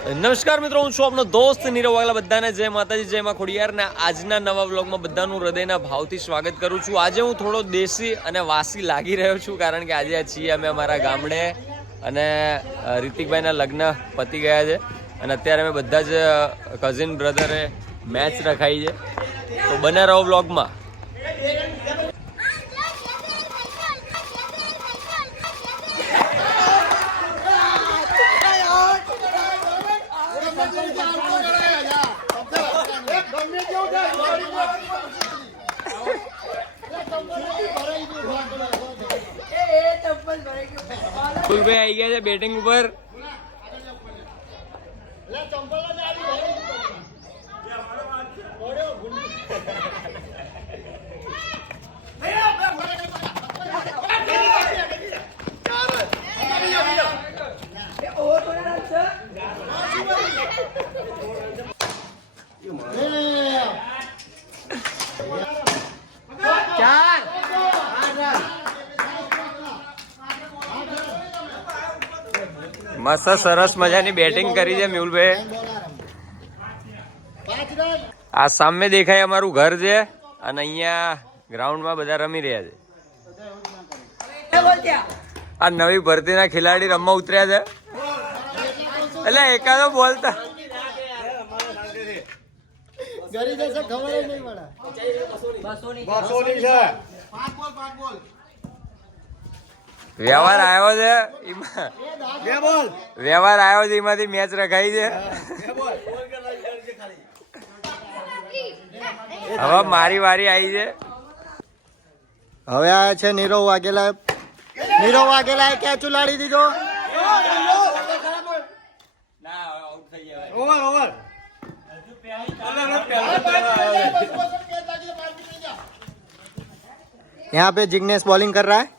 નમસ્કાર મિત્રો, હું છું આપનો દોસ્ત નીરવ વાગલા બધાને જય માતાજી, જય માં ખોડિયાર. ને આજના નવા વ્લોગમાં બધાનું હૃદયના ભાવથી સ્વાગત કરું છું. આજે હું થોડો દેશી અને વાસી લાગી રહ્યો છું, કારણ કે આજે છીએ અમે અમારા ગામડે અને રિતિકભાઈના લગ્ન પતી ગયા છે. અને અત્યારે અમે બધા જ કઝિન બ્રધરે મેચ રખાઈ છે. તો બને રહો વ્લોગમાં. ફૂલભાઈ આવી ગયા છે બેટિંગ ઉપર. મસ્ત સરસ મજાની બેટિંગ કરી છે મેહુલભાઈ આ સામે દેખાય અમારું ઘર છે અને અહીંયા ગ્રાઉન્ડમાં બધા રમી રહ્યા છે. આ નવી ભરતીના ખેલાડી રમવા ઉતર્યા છે. એટલે એકાદો બોલતા જશે ખબર નહીં પડે. વ્યવહાર આવ્યો છે એમાં વ્યવહાર આવ્યો છે એમાંથી મેચ રખાઈ છે હવે મારી વારી આવી છે હવે આ છે નીરવ વાઘેલા નીરવ વાઘેલા ક્યાં ચુલાડી દીધો यहाँ पे जिग्नेश बॉलिंग कर रहा है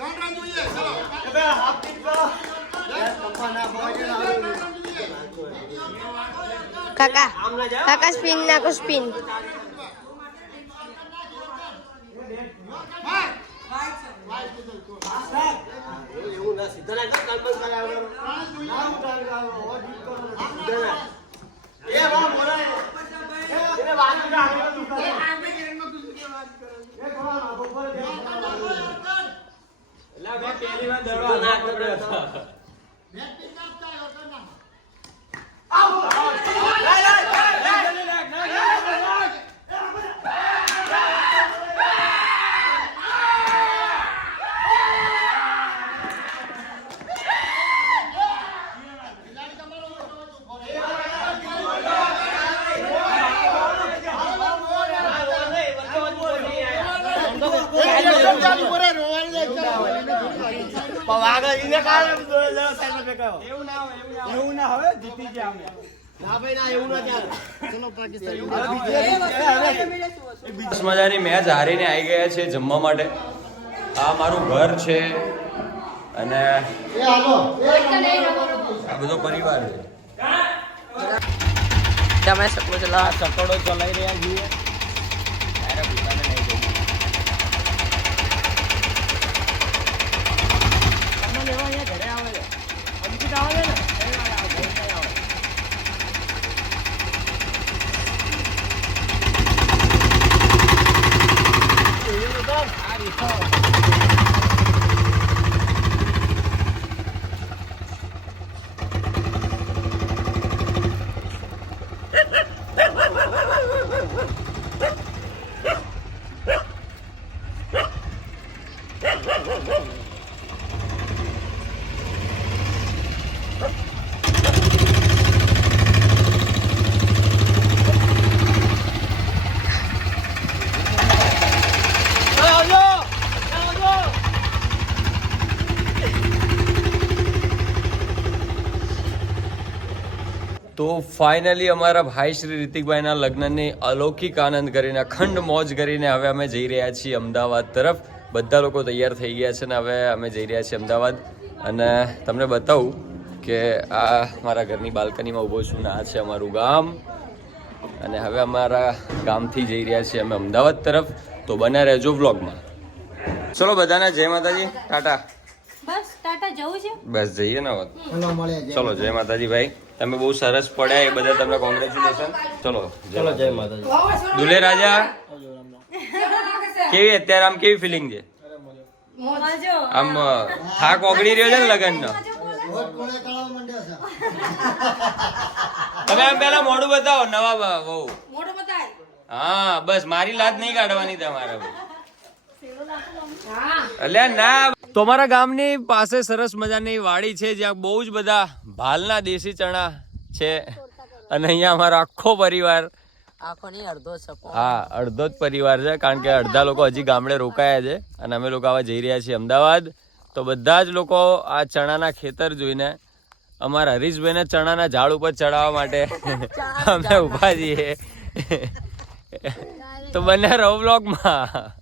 ત્રણ રન જોઈએ. ચલો સ્પિન નાખો સ્પિન. સીધા ના કામ ના મેં પહેલી વાર દડો નાખતો હતો. હોય જીતી ગયા અમે. સરસ મજાની મેચ હારીને આવી ગયા છે જમવા માટે. આ મારું ઘર છે અને આ બધો પરિવાર છે. તમે શકો છો આ ચકડો ચલાવી રહ્યા છીએ ત્યારે પોતાને નહીં ગમતું. તો ફાઇનલી અમારા ભાઈ શ્રી રિતિકભાઈના લગ્નની અલૌકિક આનંદ કરીને અખંડ મોજ કરીને હવે અમે જઈ રહ્યા છીએ અમદાવાદ તરફ. બધા લોકો તૈયાર થઈ ગયા છે ને હવે અમે જઈ રહ્યા છીએ અમદાવાદ. અને તમને બતાવું કે આ મારા ઘરની બાલ્કનીમાં ઊભો છું ને આ છે અમારું ગામ. અને હવે અમારા ગામથી જઈ રહ્યા છીએ અમે અમદાવાદ તરફ. તો બને રહેજો વ્લોગમાં. ચલો બધાને જય માતાજી. ટાટા. બસ ટાટા જવું છે? બસ જઈએ ને ચલો જય માતાજી ભાઈ. તમે બહુ સરસ પડ્યા એ બધા તમને કોંગ્રેચ્યુલેશન ચલો ચલો જય માતાજી. દુલે રાજા. કેવી અત્યારે આમ કેવી ફિલિંગ છે? આમ થાક ઓગળી રહ્યો છે ને લગનનો? રોજ કોણે કળાવ માંડ્યો છે તમે આમ પેલા મોઢું બતાવો નવા બહુ હા બસ મારી લાત નહીં કાઢવાની તમારે અલ્યા ના તમારા ગામની પાસે સરસ મજાની વાડી છે જ્યાં બહુ જ બધા ભાલના દેશી ચણા છે અને અહીંયા અમારો આખો પરિવાર. હા અડધો જ પરિવાર છે કારણ કે અડધા લોકો હજી ગામડે રોકાયા છે અને અમે લોકો આવા જઈ રહ્યા છીએ અમદાવાદ. તો બધા જ લોકો આ ચણાના ખેતર જોઈને અમારા હરીશભાઈને ચણાના ઝાડ ઉપર ચડાવવા માટે અમે ઊભા છીએ. તો બંને રહો બ્લોગમાં